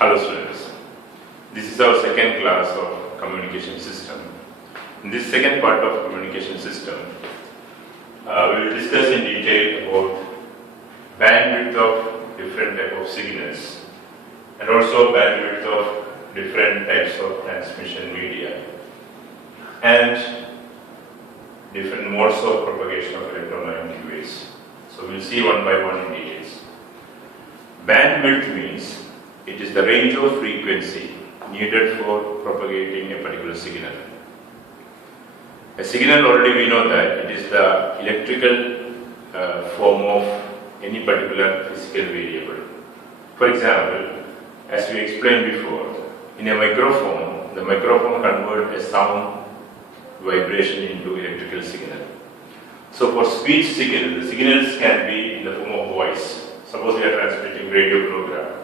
Hello students, this is our second class of communication system. In this second part of communication system, we will discuss in detail about bandwidth of different type of signals and also bandwidth of different types of transmission media and different modes of propagation of electromagnetic waves. So we will see one by one in details. Bandwidth means it is the range of frequency needed for propagating a particular signal. A signal, already we know that it is the electrical form of any particular physical variable. For example, as we explained before, in a microphone, the microphone converts a sound vibration into electrical signal. So for speech signal, the signals can be in the form of voice. Suppose we are transmitting radio program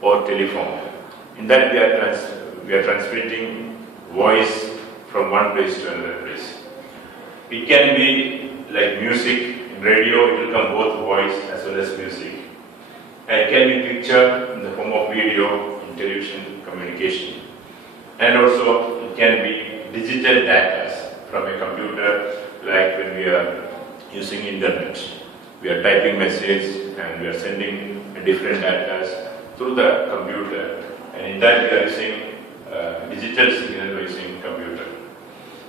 or telephone. In that we are transmitting voice from one place to another place. It can be like music. In radio it will come both voice as well as music. And it can be picture in the form of video in television communication. And also it can be digital data from a computer, like when we are using internet. We are typing message and we are sending different data through the computer, and in that we are using digital signal by using computer.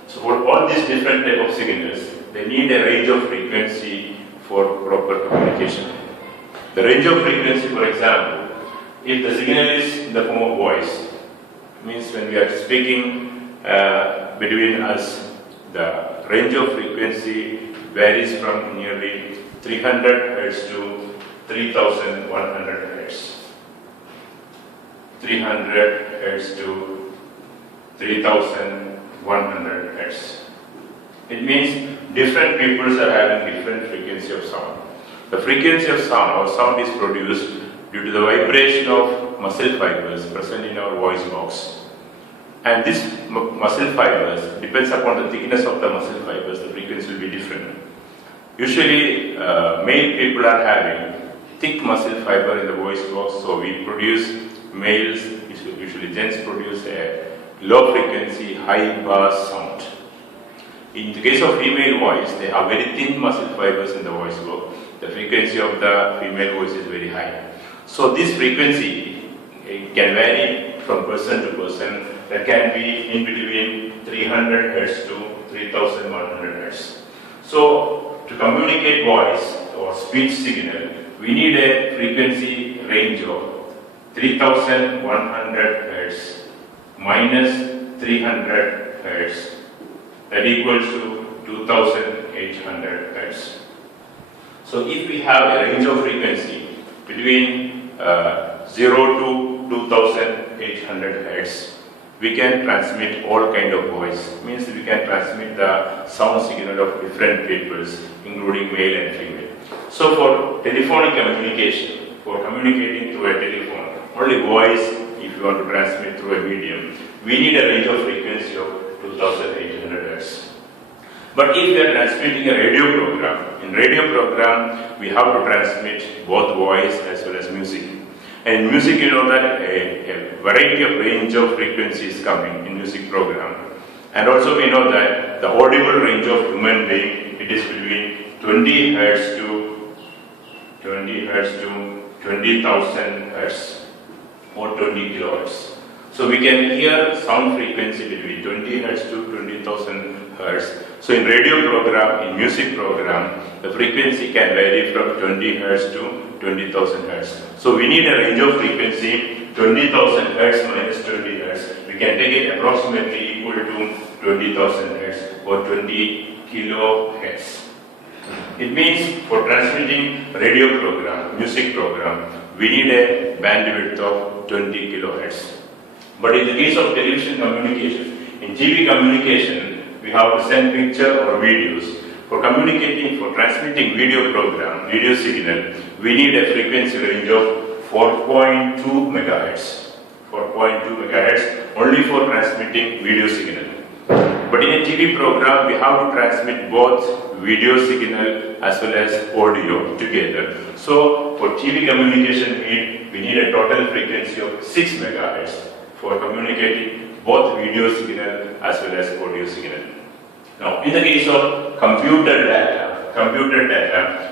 So for all these different type of signals, they need a range of frequency for proper communication. The range of frequency, for example, if the signal is in the form of voice, means when we are speaking between us, the range of frequency varies from nearly 300 Hz to 3100 Hz. 300 Hz to 3100 Hz. It means different peoples are having different frequency of sound. The frequency of sound, or sound is produced due to the vibration of muscle fibers present in our voice box. And this muscle fibers, depends upon the thickness of the muscle fibers, the frequency will be different. Usually male people are having thick muscle fiber in the voice box, so we produce, males, usually gents produce a low frequency, high bass sound. In the case of female voice, they have very thin muscle fibers in the voice box. The frequency of the female voice is very high. So this frequency can vary from person to person. That can be in between 300 Hz to 3100 Hz. So to communicate voice or speech signal, we need a frequency range of 3100 Hz minus 300 Hz, that equals to 2800 Hz. So if we have a range of frequency between 0 to 2800 Hz, we can transmit all kind of voice. Means we can transmit the sound signal of different peoples, including male and female. So for telephonic communication, for communicating through a telephone, only voice, if you want to transmit through a medium, we need a range of frequency of 2800 Hz. But if we are transmitting a radio program, in radio program we have to transmit both voice as well as music. And in music, you know that a variety of range of frequencies coming in music program. And also we know that the audible range of human being, it is between 20 Hz to 20,000 Hz or 20 kilohertz. So we can hear sound frequency between 20 Hz to 20,000 Hz. So in radio program, in music program, the frequency can vary from 20 Hz to 20,000 Hz. So we need a range of frequency 20,000 Hz minus 20 Hz. We can take it approximately equal to 20,000 Hz or 20 kilohertz. It means for transmitting radio program, music program, we need a bandwidth of 20 kilohertz. But in the case of television communication, in TV communication, we have to send picture or videos. For communicating, for transmitting video program, video signal, we need a frequency range of 4.2 megahertz. 4.2 megahertz only for transmitting video signal. But in a TV program, we have to transmit both video signal as well as audio together. So for TV communication, we need we need a total frequency of 6 megahertz for communicating both video signal as well as audio signal. Now, in the case of computer data,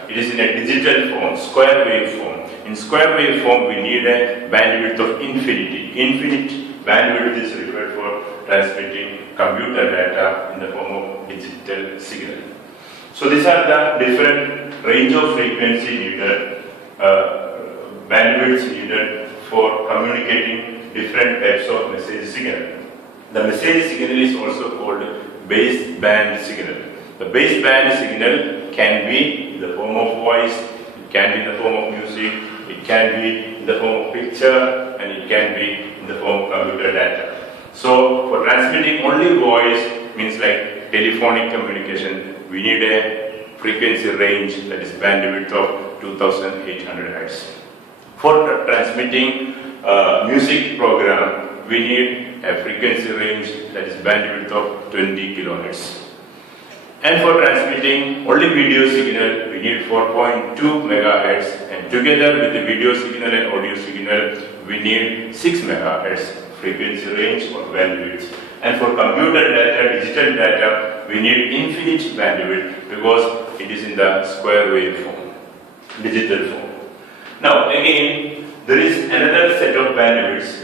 it is in a digital form, square wave form. In square wave form, we need a bandwidth of infinity. Infinite bandwidth is required for transmitting computer data in the form of digital signal. So these are the different range of frequency needed, bandwidths needed for communicating different types of message signal. The message signal is also called baseband signal. The baseband signal can be in the form of voice, it can be in the form of music, it can be in the form of picture, and it can be in the form of computer data. So for transmitting only voice, means like telephonic communication, we need a frequency range that is bandwidth of 2800 Hz. For transmitting music program, we need a frequency range that is bandwidth of 20 kHz. And for transmitting only video signal, we need 4.2 MHz, and together with the video signal and audio signal, we need 6 MHz frequency range or bandwidth. And for computer data, digital data, we need infinite bandwidth because it is in the square wave form, digital form. Now again, there is another set of bandwidths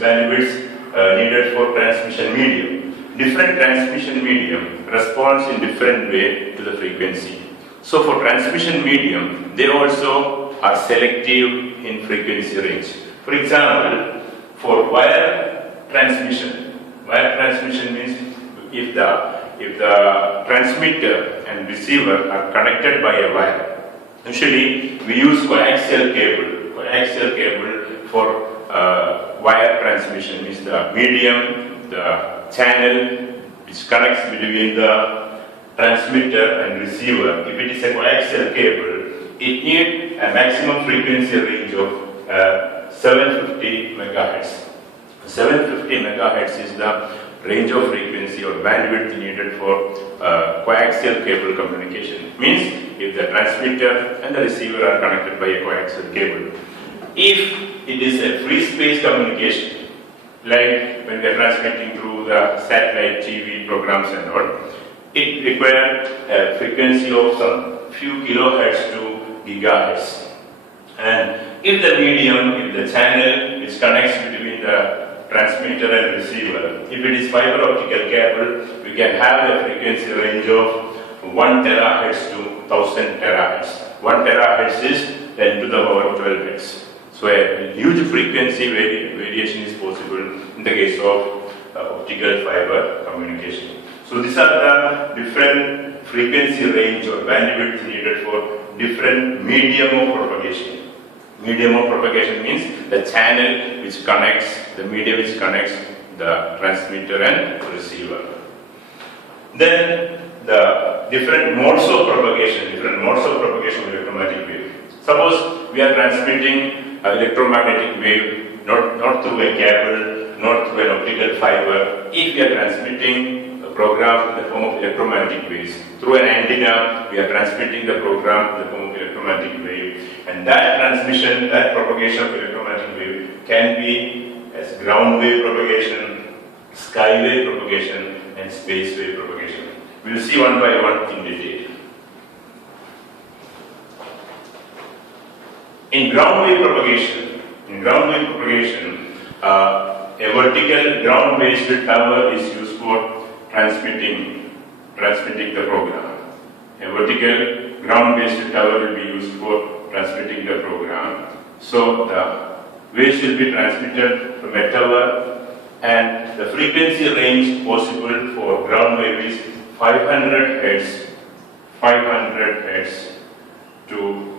needed for transmission medium. Different transmission medium responds in different way to the frequency. So for transmission medium, they also are selective in frequency range. For example, for wire transmission means if the transmitter and receiver are connected by a wire. Usually we use coaxial cable for wire transmission, means the medium, the channel which connects between the transmitter and receiver. If it is a coaxial cable, it needs a maximum frequency range of 750 MHz. 750 MHz is the range of frequency or bandwidth needed for coaxial cable communication. Means if the transmitter and the receiver are connected by a coaxial cable. If it is a free space communication, like when we are transmitting through the satellite TV programs and all, it requires a frequency of some few kilohertz to gigahertz. And if the medium, if the channel which connects between the transmitter and receiver, if it is fiber optical cable, we can have a frequency range of 1 terahertz to 1000 terahertz. 1 terahertz is 10 to the power 12 hertz. So a huge frequency variation is possible in the case of optical fiber communication. So these are the different frequency range or bandwidth needed for different medium of propagation. Medium of propagation means the channel which connects, the medium which connects the transmitter and receiver. Then the different modes of propagation of electromagnetic wave. Suppose we are transmitting electromagnetic wave not through a cable, not through an optical fiber. If we are transmitting a program in the form of electromagnetic waves through an antenna, we are transmitting the program in the form of electromagnetic wave, and that transmission, that propagation of electromagnetic wave can be as ground wave propagation, sky wave propagation, and space wave propagation. We will see one by one in detail. In ground wave propagation, a vertical ground-based tower is used for transmitting the program. A vertical ground-based tower will be used for transmitting the program. So the waves will be transmitted from a tower, and the frequency range possible for ground wave is 500 Hz to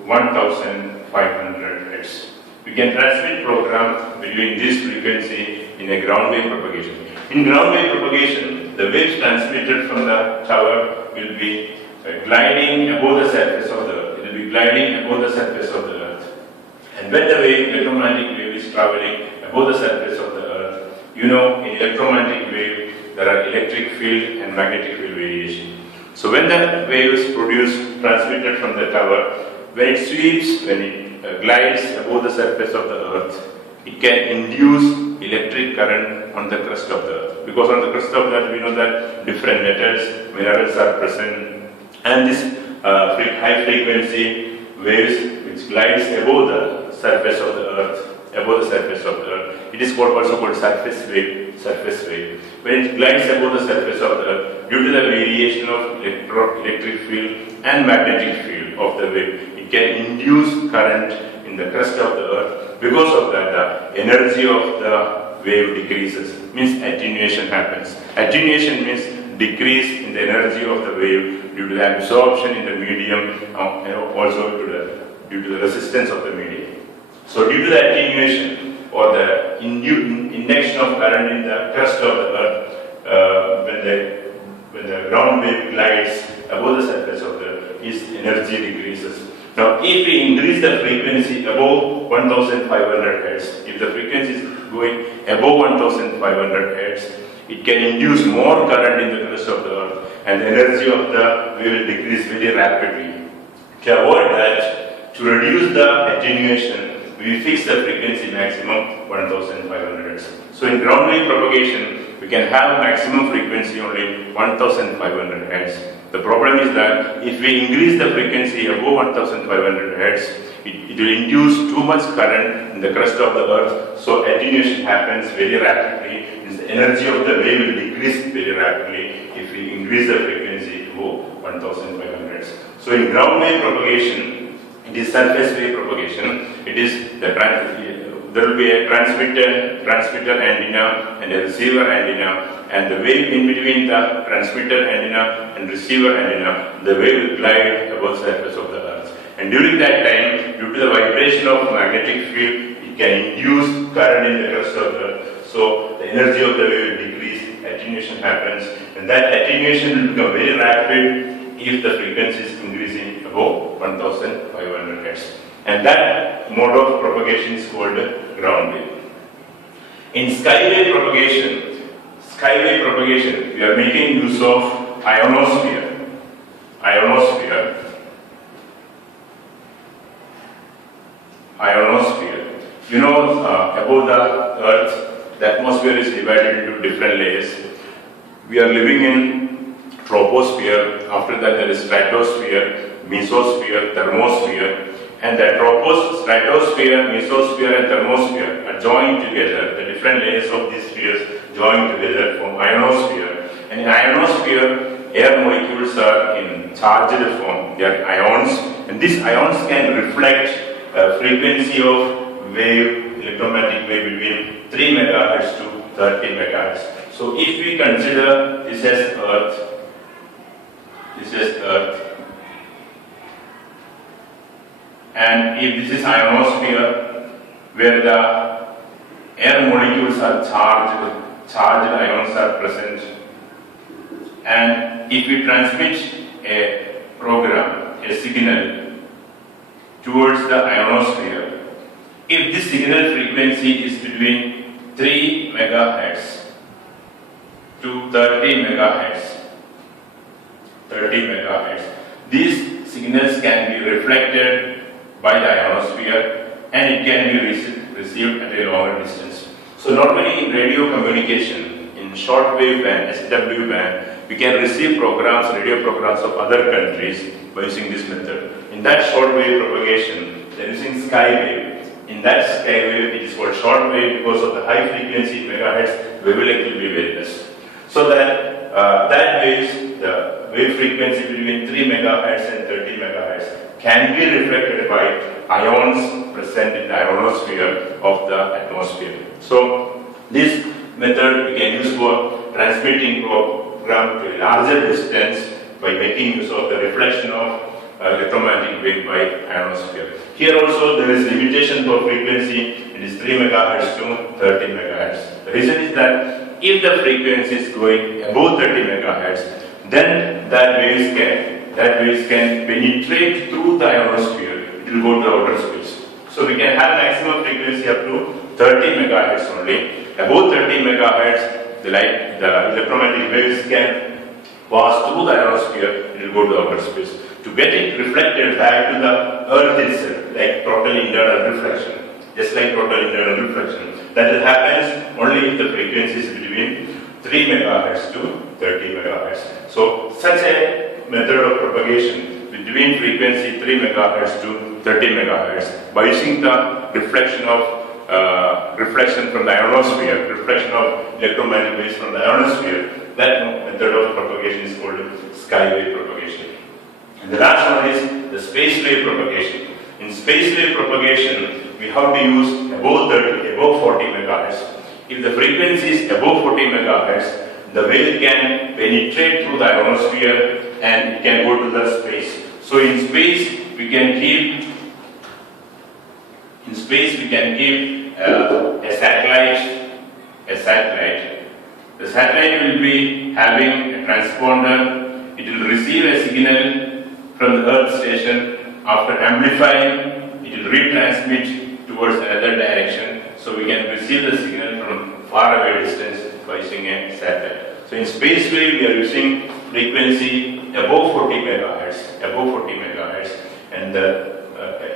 1500 Hz. We can transmit program between this frequency in a ground wave propagation. In ground wave propagation, the waves transmitted from the tower will be gliding above the surface of the earth. It will be gliding above the surface of the earth. And when the electromagnetic wave is traveling above the surface of the earth, you know, in electromagnetic wave there are electric field and magnetic field variation. So when the wave is transmitted from the tower, when it sweeps, when it glides above the surface of the earth, it can induce electric current on the crust of the earth. Because on the crust of the earth, we know that different metals, minerals are present, and this high frequency waves which glides above the surface of the earth, it is also called surface wave. When it glides above the surface of the earth, due to the variation of electric field and magnetic field of the wave, it can induce current in the crust of the earth. Because of that, the energy of the wave decreases, means attenuation happens. Attenuation means decrease in the energy of the wave due to the absorption in the medium, and also due to the resistance of the medium. So due to the attenuation or the induction of current in the crust of the earth, when the ground wave glides above the surface of the earth, its energy decreases. Now, if we increase the frequency above 1500 Hz, if the frequency is going above 1500 Hz, it can induce more current in the crust of the earth, and the energy of the wave will decrease very rapidly. To avoid that, to reduce the attenuation, we fix the frequency maximum 1500 Hz. So in ground wave propagation, we can have maximum frequency only 1500 Hz. The problem is that if we increase the frequency above 1500 Hz, it will induce too much current in the crust of the earth, so attenuation happens very rapidly. The energy of the wave will decrease very rapidly if we increase the frequency above 1500 Hz. So in ground wave propagation, it is surface wave propagation. It is there will be a transmitter antenna and a receiver antenna, and the wave in between the transmitter antenna and receiver antenna, the wave will glide above the surface of the earth. And during that time, due to the vibration of magnetic field, it can induce current in the crust of the earth. So the energy of the wave will decrease, attenuation happens, and that attenuation will become very rapid if the frequency is increasing above 1500 Hz. And that mode of propagation is called ground wave. In skywave propagation, we are making use of ionosphere. You know, above the earth, the atmosphere is divided into different layers. We are living in troposphere. After that, there is stratosphere, mesosphere, thermosphere. And the stratosphere, mesosphere, and thermosphere are joined together. The different layers of these spheres joined together form ionosphere. And in ionosphere, air molecules are in charged form. They are ions, and these ions can reflect a frequency of wave, electromagnetic wave between 3 MHz to 30 MHz. So if we consider this as Earth, and if this is ionosphere, where the air molecules are charged ions are present, and if we transmit a program, a signal towards the ionosphere, if this signal frequency is between 3 MHz to 30 MHz, these signals can be reflected by the ionosphere, and it can be received at a longer distance. So normally in radio communication, in shortwave band, SW band, we can receive programs, radio programs of other countries by using this method. In that shortwave propagation, they are using skywave. In that skywave, it is called shortwave because of the high frequency megahertz, wavelength will be very less. So that waves, the wave frequency between 3 MHz and 30 MHz can be reflected by ions present in the ionosphere of the atmosphere. So this method we can use for transmitting program to a larger distance by making use of the reflection of electromagnetic wave by ionosphere. Here also there is limitation for frequency. It is 3 MHz to 30 MHz. The reason is that if the frequency is going above 30 MHz, then that waves can penetrate through the ionosphere. It will go to outer space. So we can have maximum frequency up to 30 MHz only. Above 30 MHz, the electromagnetic waves can pass through the ionosphere. It will go to outer space. To get it reflected back to the Earth itself, like total internal reflection, just like total internal reflection. That happens only if the frequency is between 3 megahertz to 30 megahertz. So such a method of propagation between frequency 3 megahertz to 30 megahertz by using the reflection from the ionosphere, reflection of electromagnetic waves from the ionosphere, that method of propagation is called skywave propagation. And the last one is the space wave propagation. In space wave propagation, we have to use above 40 megahertz. If the frequency is above 40 megahertz, the wave can penetrate through the ionosphere and it can go to the space. So in space we can keep a satellite. The satellite will be having a transponder. It will receive a signal from the Earth station. After amplifying, it will retransmit towards another direction. So we can receive the signal from far away distance by using a satellite. So in space wave, we are using frequency above 40 megahertz, and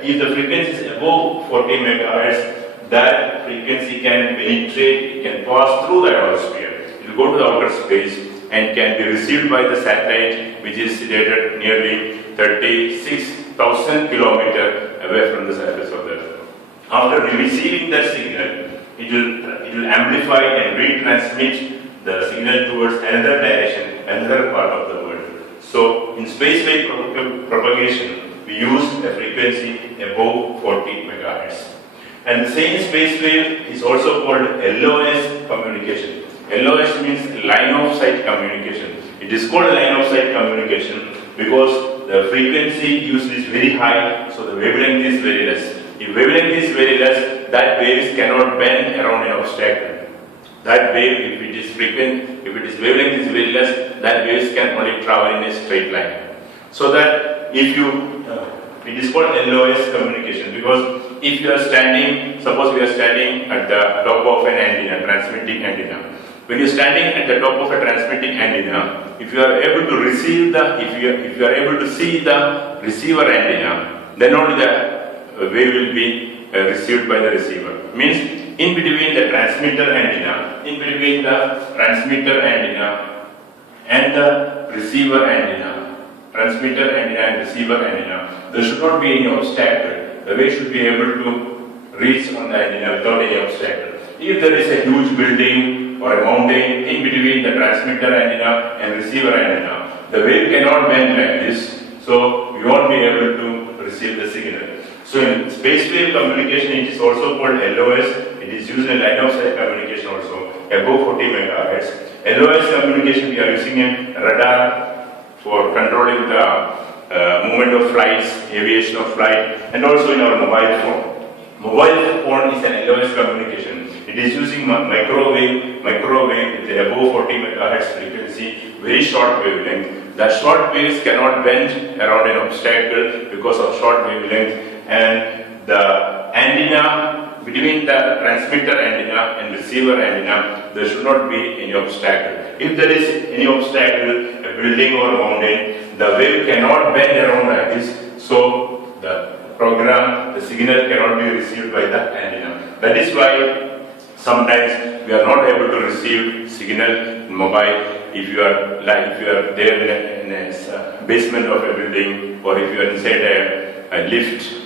if the frequency is above 40 megahertz, that frequency can penetrate, it can pass through the ionosphere. It will go to the outer space and can be received by the satellite, which is situated nearly 36,000 kilometers away from the surface of the Earth. After receiving that signal, it will amplify and retransmit the signal towards another direction, another part of the world. So in space wave propagation, we use a frequency above 40 megahertz. And the same space wave is also called LOS communication. LOS means line of sight communication. It is called line of sight communication because the frequency used is very high, so the wavelength is very less. If wavelength is very less, that waves cannot bend around an obstacle. That wave, if it is wavelength is very less, that waves can only travel in a straight line. So that if it is called LOS communication because if you are standing, suppose we are standing at the top of an antenna, transmitting antenna. When you are standing at the top of a transmitting antenna, if you are able to receive if you are able to see the receiver antenna, then only the wave will be received by the receiver. Means in between the transmitter antenna and the receiver antenna, there should not be any obstacle. The wave should be able to reach on the antenna without any obstacle. If there is a huge building or a mountain in between the transmitter antenna and receiver antenna, the wave cannot bend like this, so you won't be able to receive the signal. So in space wave communication, it is also called LOS. It is used in line of sight communication also, above 40 megahertz. LOS communication, we are using a radar for controlling the movement of flights, aviation of flight, and also in our mobile phone. Mobile phone is an LOS communication. It is using microwave with above 40 megahertz frequency, very short wavelength. The short waves cannot bend around an obstacle because of short wavelength, and the antenna, between the transmitter antenna and receiver antenna, there should not be any obstacle. If there is any obstacle, a building or a mountain, the wave cannot bend around like this, so the signal cannot be received by the antenna. That is why sometimes we are not able to receive signal in mobile. If you are there in a basement of a building, or if you are inside a lift,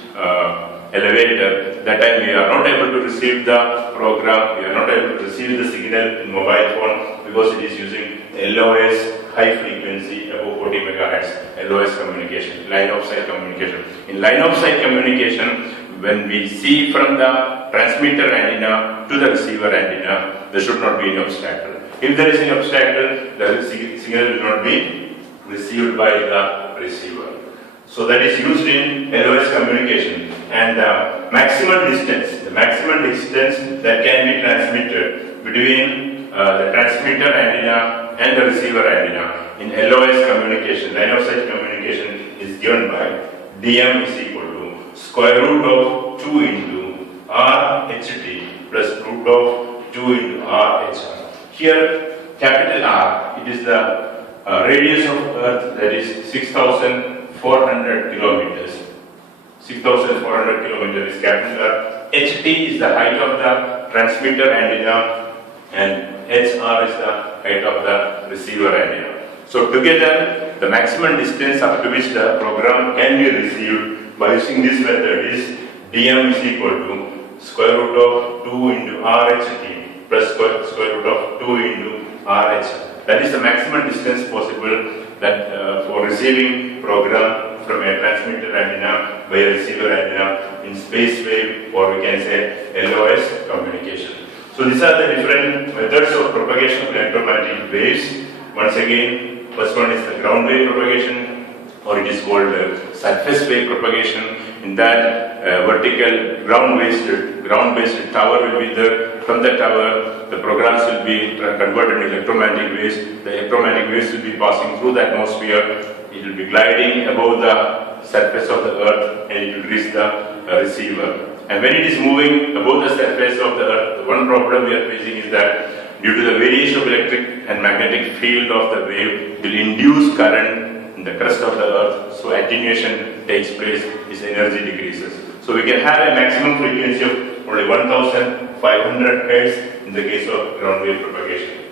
elevator, that time we are not able to receive the program, we are not able to receive the signal in mobile phone because it is using LOS, high frequency, above 40 megahertz, LOS communication, line of sight communication. In line of sight communication, when we see from the transmitter antenna to the receiver antenna, there should not be any obstacle. If there is an obstacle, the signal will not be received by the receiver. So that is used in LOS communication. And the maximum distance that can be transmitted between the transmitter antenna and the receiver antenna in LOS communication, line of sight communication, is given by dm is equal to square root of 2 into RHT plus root of 2 into RHR. Here, capital R, it is the radius of Earth, that is 6,400 kilometers. 6,400 kilometers is capital R. HT is the height of the transmitter antenna and HR is the height of the receiver antenna. So together, the maximum distance up to which the program can be received by using this method is DM is equal to square root of 2 into RHT plus square root of 2 into RH. That is the maximum distance possible that for receiving program from a transmitter antenna by a receiver antenna in space wave, or we can say LOS communication. So these are the different methods of propagation of electromagnetic waves. Once again, first one is the ground wave propagation, or it is called surface wave propagation. In that vertical ground-based tower will be there. From the tower, the programs will be converted into electromagnetic waves. The electromagnetic waves will be passing through the atmosphere. It will be gliding above the surface of the earth and it will reach the receiver. And when it is moving above the surface of the earth, the one problem we are facing is that due to the variation of electric and magnetic field of the wave, it will induce current in the crust of the earth. So attenuation takes place, its energy decreases. So we can have a maximum frequency of only 1500 Hz in the case of ground wave propagation.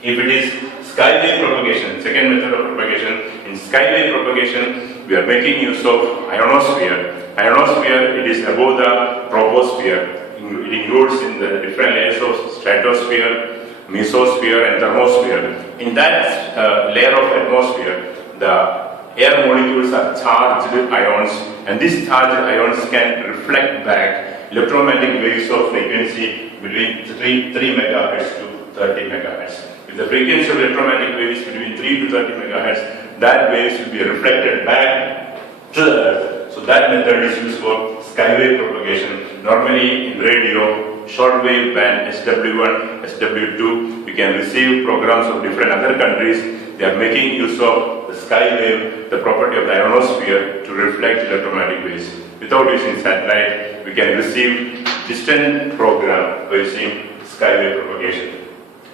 If it is sky wave propagation, second method of propagation, in sky wave propagation, we are making use of ionosphere. Ionosphere, it is above the troposphere. It includes in the different layers of stratosphere, mesosphere and thermosphere. In that layer of atmosphere, the air molecules are charged ions, and these charged ions can reflect back electromagnetic waves of frequency between 3 MHz to 30 MHz. If the frequency of electromagnetic waves is between 3 to 30 MHz, that waves will be reflected back to the earth. So that method is used for skywave propagation. Normally in radio, shortwave band SW1, SW2, we can receive programs of different other countries. They are making use of the skywave, the property of the ionosphere, to reflect electromagnetic waves. Without using satellite, we can receive distant program by using skywave propagation.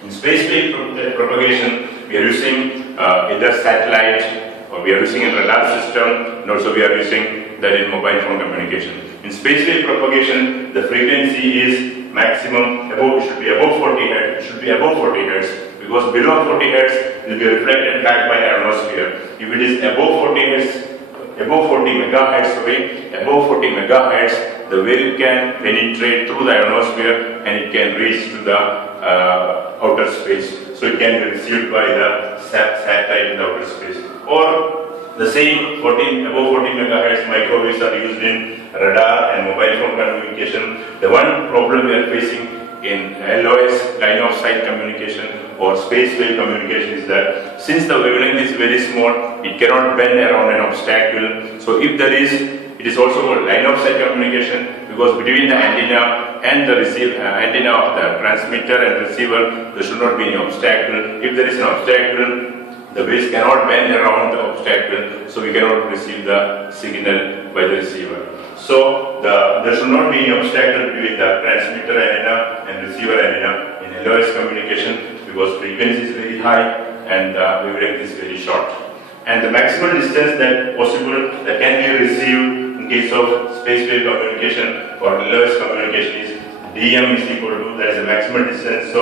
In space wave propagation, we are using either satellite, or we are using a radar system, and also we are using that in mobile phone communication. In space wave propagation, the frequency is maximum should be above 40 Hz. It should be above 40 Hz, because below 40 Hz it will be reflected back by ionosphere. If it is above 40 Hz, above 40 megahertz, above 40 megahertz, the wave can penetrate through the ionosphere and it can reach to the outer space. So it can be received by the satellite in the outer space. Or the same above 40 megahertz microwaves are used in radar and mobile phone communication. The one problem we are facing in LOS, line of sight communication, or space wave communication is that since the wavelength is very small, it cannot bend around an obstacle. So if there is, it is also called line of sight communication, because between the antenna and the antenna of the transmitter and receiver, there should not be any obstacle. If there is an obstacle, the waves cannot bend around the obstacle, so we cannot receive the signal by the receiver. So there should not be any obstacle between the transmitter antenna and receiver antenna in LOS communication, because frequency is very high and the wavelength is very short. And the maximum distance that can be received in case of space wave communication or LOS communication is DM is equal to, that is the maximum distance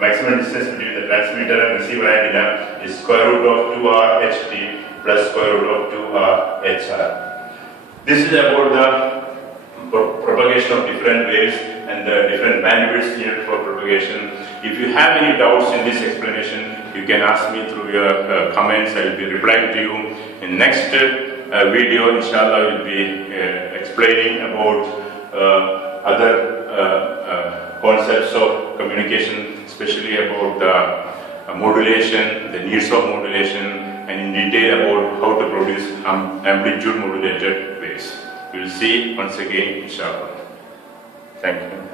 maximum distance between the transmitter and receiver antenna is square root of 2R HT plus square root of 2R HR. This is about the propagation of different waves and the different bandwidths needed for propagation. If you have any doubts in this explanation, you can ask me through your comments. I will be replying to you. In next video, inshallah, I will be explaining about other concepts of communication, especially about the modulation, the needs of modulation, and in detail about how to produce amplitude modulated waves. We will see once again, inshallah. Thank you.